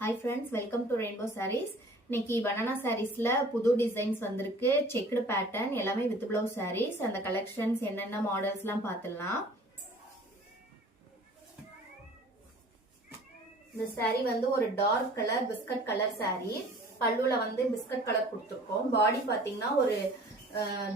Hi friends, welcome to Rainbow Sarees. இன்னைக்கு banana sareesல புது designs வந்திருக்கு. செக்டு பேட்டர்ன் எல்லாமே வித் பிளவுஸ் sarees. அந்த கலெக்ஷன்ஸ் என்னென்ன மாடல்ஸ்லாம் பார்த்துடலாம். இந்த saree வந்து ஒரு dark colour biscuit colour saree. பல்லுல வந்து பிஸ்கட் கலர் கொடுத்துருக்கோம். பாடி பாத்தீங்கன்னா ஒரு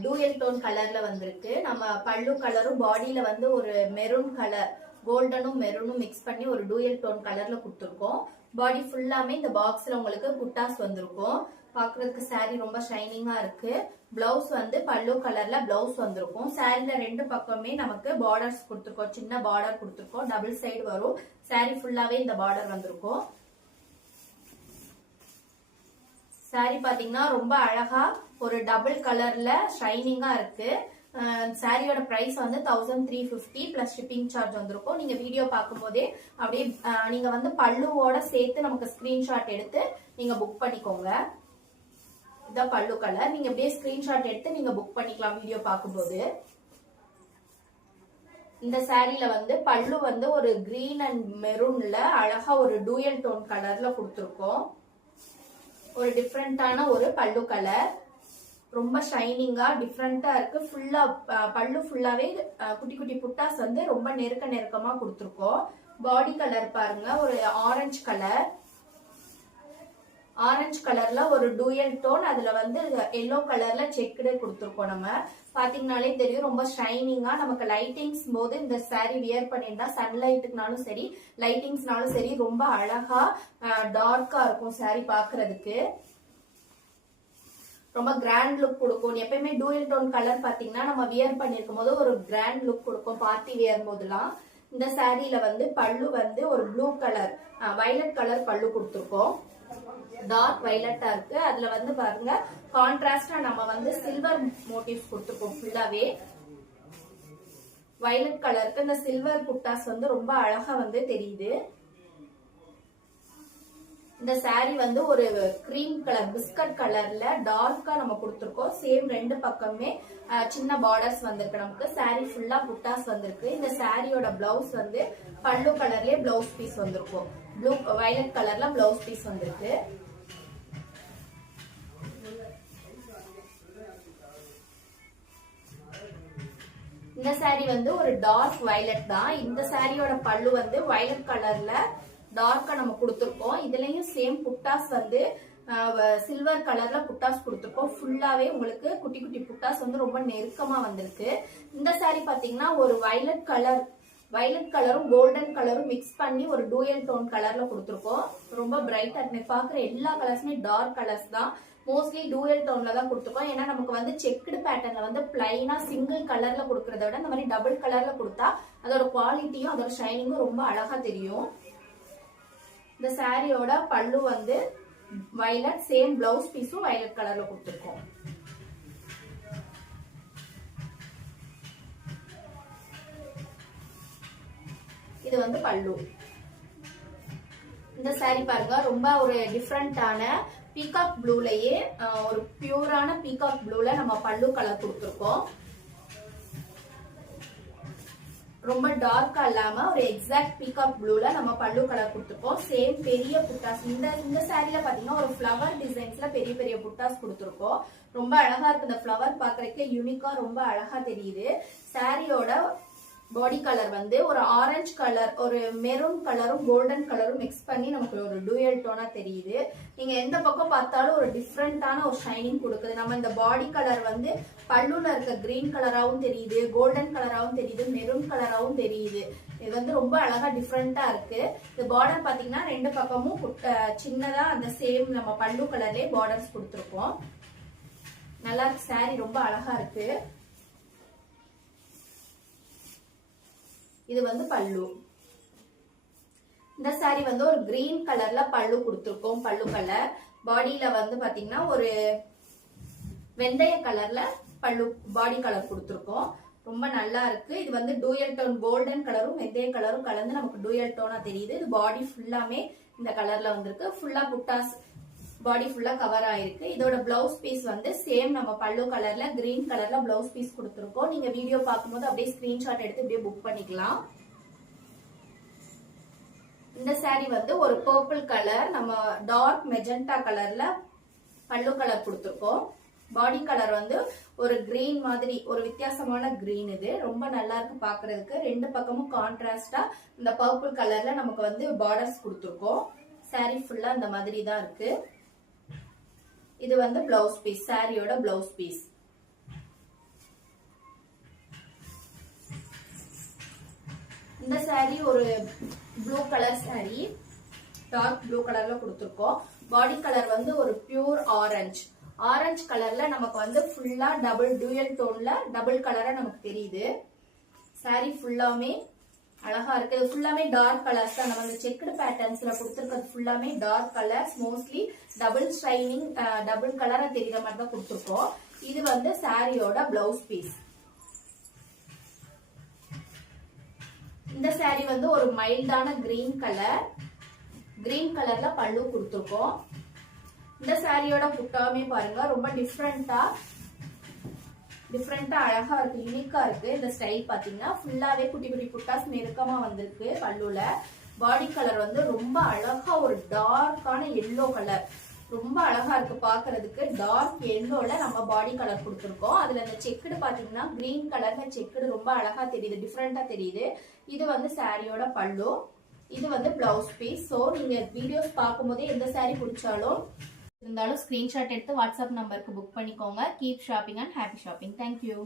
டூயல் டோன் கலர்ல வந்திருக்கு. நம்ம பல்லு கலரும் பாடியில வந்து ஒரு மெரூன் கலர் கோல்டனும் மெரூனும் மிக்ஸ் பண்ணி ஒரு டூயல் டோன் கலர்ல கொடுத்துருக்கோம். பாடி ஃபுல்லாமே இந்த பாக்ஸ்ல உங்களுக்கு புட்டாஸ் வந்திருக்கும். பாக்குறதுக்கு saree ரொம்ப ஷைனிங்கா இருக்கு. பிளவுஸ் வந்து பல்லு கலர்ல பிளவுஸ் வந்திருக்கும். சாரில ரெண்டு பக்கமே நமக்கு பார்டர்ஸ் கொடுத்துருக்கோம். சின்ன பார்டர் கொடுத்துருக்கோம். டபுள் சைடு வரும். saree ஃபுல்லாவே இந்த பார்டர் வந்திருக்கும். saree பாத்தீங்கன்னா ரொம்ப அழகா ஒரு டபுள் கலர்ல ஷைனிங்கா இருக்கு. சாரியோட பிரைஸ் வந்து 1350 பிளஸ் ஷிப்பிங் சார்ஜ் வந்திருக்கும். நீங்க வீடியோ பார்க்கும் போதே அப்படியே நீங்க வந்து பல்லுவோட சேர்த்து நமக்கு ஸ்கிரீன்ஷாட் எடுத்து நீங்க புக் பண்ணிக்கோங்க. இதான் பல்லு கலர். நீங்க அப்படியே ஸ்கிரீன்ஷாட் எடுத்து நீங்க புக் பண்ணிக்கலாம் வீடியோ பார்க்கும்போது. இந்த சாரில வந்து பல்லு வந்து ஒரு கிரீன் அண்ட் மெரூன்ல அழகா ஒரு டூயல் டோன் கலர்ல கொடுத்துருக்கோம். ஒரு டிஃப்ரெண்டான ஒரு பல்லு கலர். ரொம்ப ஷைனிங்கா டிஃப்ரெண்டா இருக்கு. ஃபுல்லா பல்லு ஃபுல்லாவே குட்டி குட்டி புட்டாஸ் வந்து ரொம்ப நெருக்கமா கொடுத்துருக்கோம். பாடி கலர் பாருங்க ஒரு ஆரஞ்சு கலர். ஆரஞ்சு கலர்ல ஒரு டூயல் டோன், அதுல வந்து எல்லோ கலர்ல செக்குடு கொடுத்துருக்கோம். நம்ம பாத்தீங்கன்னாலே தெரியும் ரொம்ப ஷைனிங்கா. நமக்கு லைட்டிங்ஸ் போது இந்த சாரி வியர் பண்ணிருந்தா சன்லைட்டுக்குனாலும் சரி லைட்டிங்ஸ்னாலும் சரி ரொம்ப அழகா டார்க்கா இருக்கும் சாரி பாக்குறதுக்கு. ரொம்ப கிராண்ட் லுக் கொடுக்கும். எப்பயுமே டூயல் டோன் கலர் பாத்தீங்கன்னா நம்ம வியர் பண்ணிருக்கும் போது ஒரு கிராண்ட் லுக் கொடுக்கும் பார்ட்டி வியர் போதெல்லாம். இந்த சாரீல வந்து பல்லு வந்து ஒரு ப்ளூ கலர் வயலட் கலர் பல்லு கொடுத்துருக்கோம். டார்க் வயலட்டா இருக்கு. அதுல வந்து பாருங்க கான்ட்ராஸ்டா நம்ம வந்து சில்வர் மோட்டிவ்ஸ் கொடுத்துருக்கோம். ஃபுல்லாவே வயலட் கலருக்கு இந்த சில்வர் புட்டாஸ் வந்து ரொம்ப அழகா வந்து தெரியுது. இந்த சாரி வந்து ஒரு கிரீம் கலர் பிஸ்கட் கலர்ல டார்க்கா நம்ம கொடுத்துருக்கோம். சேம் ரெண்டு பக்கமே சின்ன பார்டர்ஸ் வந்திருக்கு. நமக்கு சாரி ஃபுல்லா புட்டாஸ் வந்திருக்கு. இந்த சாரியோட பிளவுஸ் வந்து பல்லு கலர்லயே பிளவுஸ் பீஸ் வந்திருக்கும். ப்ளூ வயலட் கலர்ல பிளவுஸ் பீஸ் வந்திருக்கு. இந்த சாரி வந்து ஒரு டார்க் வயலட் தான். இந்த சாரியோட பல்லு வந்து வயலட் கலர்ல டார்க்கா நம்ம கொடுத்துருக்கோம். இதுலயும் சேம் புட்டாஸ் வந்து சில்வர் கலர்ல புட்டாஸ் கொடுத்துருக்கோம். ஃபுல்லாவே உங்களுக்கு குட்டி குட்டி புட்டாஸ் வந்து ரொம்ப நெருக்கமா வந்திருக்கு. இந்த சாரி பாத்தீங்கன்னா ஒரு வயலட் கலரும் கோல்டன் கலரும் மிக்ஸ் பண்ணி ஒரு டூயல் டோன் கலர்ல கொடுத்துருக்கோம். ரொம்ப பிரைட்டா இருக்கு. பாக்குற எல்லா கலர்ஸுமே டார்க் கலர்ஸ் தான். மோஸ்ட்லி டூயல் டோன்ல தான் கொடுத்துருக்கோம். ஏன்னா நமக்கு வந்து செக்குடு பேட்டர்ன்ல வந்து பிளைனா சிங்கிள் கலர்ல கொடுக்கறத விட இந்த மாதிரி டபுள் கலர்ல கொடுத்தா அதோட குவாலிட்டியும் அதோட ஷைனிங்கும் ரொம்ப அழகா தெரியும். இந்த சாரியோட பல்லு வந்து வயலட், சேம் பிளவுஸ் பீஸும் வயலட் கலர்ல கொடுத்துருக்கோம். இது வந்து பல்லு. இந்த சாரி பாருங்க ரொம்ப ஒரு டிஃப்ரெண்டான பீகாக் ப்ளூலயே ஒரு பியூரான பீகாக் ப்ளூல நம்ம பல்லு கலர் கொடுத்துருக்கோம். ரொம்ப டார்க்கா இல்லாம ஒரு எக்ஸாக்ட் பீகாக் ப்ளூல நம்ம பல்லு கலர் கொடுத்துருக்கோம். சேம் பெரிய புட்டாஸ். இந்த சாரில பாத்தீங்கன்னா ஒரு ஃபிளவர் டிசைன்ஸ்ல பெரிய பெரிய புட்டாஸ் கொடுத்துருக்கோம். ரொம்ப அழகா இருக்கு. இந்த ஃபிளவர் பாக்குறதுக்கு யூனிக்கா ரொம்ப அழகா தெரியுது. சாரியோட பாடி கலர் வந்து ஒரு ஆரஞ்சு கலர் ஒரு மெரூன் கலரும் கோல்டன் கலரும் மிக்ஸ் பண்ணி நமக்கு ஒரு டூயல் டோனா தெரியுது. நீங்க எந்த பக்கம் பார்த்தாலும் ஒரு டிஃப்ரெண்டான ஒரு ஷைனிங் கொடுக்குது. நம்ம இந்த பாடி கலர் வந்து பல்லுல இருக்க கிரீன் கலராவும் தெரியுது, கோல்டன் கலராவும் தெரியுது, மெரூன் கலராவும் தெரியுது. இது வந்து ரொம்ப அழகா டிஃப்ரெண்டா இருக்கு. இந்த பார்டர் பாத்தீங்கன்னா ரெண்டு பக்கமும் சின்னதா அந்த சேம் நம்ம பல்லு கலர்லயே பார்டர்ஸ் கொடுத்துருக்கோம். நல்லா இருக்கு. சாரி ரொம்ப அழகா இருக்கு. இது வந்து பல்லு. இந்த சாரி வந்து ஒரு கிரீன் கலர்ல பல்லு கொடுத்துருக்கோம். பல்லு கலர். பாடியில வந்து பாத்தீங்கன்னா ஒரு வெந்தய கலர்ல பல்லு பாடி கலர் கொடுத்துருக்கோம். ரொம்ப நல்லா இருக்கு. இது வந்து டூயல் டோன் கோல்டன் கலரும் வெந்தய கலரும் கலந்து நமக்கு டூயல் டோனா தெரியுது. இது பாடி ஃபுல்லாமே இந்த கலர்ல வந்திருக்கு. ஃபுல்லா புட்டாஸ் பாடி ஃபுல்லா கவர் ஆயிருக்கு. இதோட பிளவுஸ் பீஸ் வந்து சேம் நம்ம பல்லு கலர்ல கிரீன் கலர்ல பிளவுஸ் பீஸ் கொடுத்துருக்கோம். நீங்க வீடியோ பார்க்கும்போது அப்படியே ஸ்கிரீன்ஷாட் எடுத்து அப்படியே புக் பண்ணிக்கலாம். இந்த saree வந்து ஒரு பர்பிள் கலர், நம்ம டார்க் மெஜெண்டா கலர்ல பல்லு கலர் கொடுத்துருக்கோம். பாடி கலர் வந்து ஒரு கிரீன் மாதிரி, ஒரு வித்தியாசமான கிரீன். இது ரொம்ப நல்லா இருக்கு பாக்குறதுக்கு. ரெண்டு பக்கமும் கான்ட்ராஸ்டா இந்த பர்பிள் கலர்ல நமக்கு வந்து பார்டர்ஸ் கொடுத்துருக்கோம். saree ஃபுல்லா இந்த மாதிரி தான் இருக்கு. இது வந்து பிளவுஸ் பீஸ், சாரியோட பிளவுஸ் பீஸ். இந்த saree ஒரு blue colour saree, dark blue கலர்ல கொடுத்துருக்கோம். பாடி கலர் வந்து ஒரு பியூர் ஆரஞ்சு. ஆரஞ்சு கலர்ல நமக்கு வந்து ஃபுல்லா டபுள் டூயல் டோன்ல டபுள் கலரா நமக்கு தெரியுது. saree ஃபுல்லாமே அழகா இருக்கு. இது ஃபுல்லாமே டார்க் கலர்ஸ் தான். நம்ம இந்த செக்குடு பேட்டர்ன்ஸ்ல கொடுத்துருக்கிறது ஃபுல்லாமே dark colours, mostly double shining, double கலரா தெரியுற மாதிரி தான் கொடுத்துருக்கோம். இது வந்து சாரியோட பிளவுஸ் பீஸ். இந்த saree வந்து ஒரு மைல்டான கிரீன் கலர், கிரீன் கலர்ல பல்லு கொடுத்துருக்கோம். இந்த சாரியோட புட்டாவுமே பாருங்க ரொம்ப டிஃப்ரெண்டா அழகா இருக்கு, யூனிக்கா இருக்கு. இந்த ஸ்டைல் பாத்தீங்கன்னா ஃபுல்லாவே குட்டி குட்டி புட்டாஸ் நெருக்கமா வந்திருக்கு பல்லுல. பாடி கலர் வந்து ரொம்ப அழகா ஒரு டார்க்கான எல்லோ கலர், ரொம்ப அழகா இருக்கு பாக்குறதுக்கு. டார்க் எல்லோல நம்ம பாடி கலர் கொடுத்துருக்கோம். அதுல இந்த செக்குடு பாத்தீங்கன்னா கிரீன் கலர்ல செக்குடு ரொம்ப அழகா தெரியுது, டிஃப்ரெண்டா தெரியுது. இது வந்து சாரியோட பல்லு, இது வந்து பிளவுஸ் பீஸ். ஸோ நீங்க வீடியோஸ் பார்க்கும்போதே எந்த saree பிடிச்சாலும் இருந்தாலும் ஸ்கிரீன்ஷாட் எடுத்து வாட்ஸ்அப் நம்பருக்கு புக் பண்ணிக்கோங்க. Keep shopping and happy shopping. Thank you.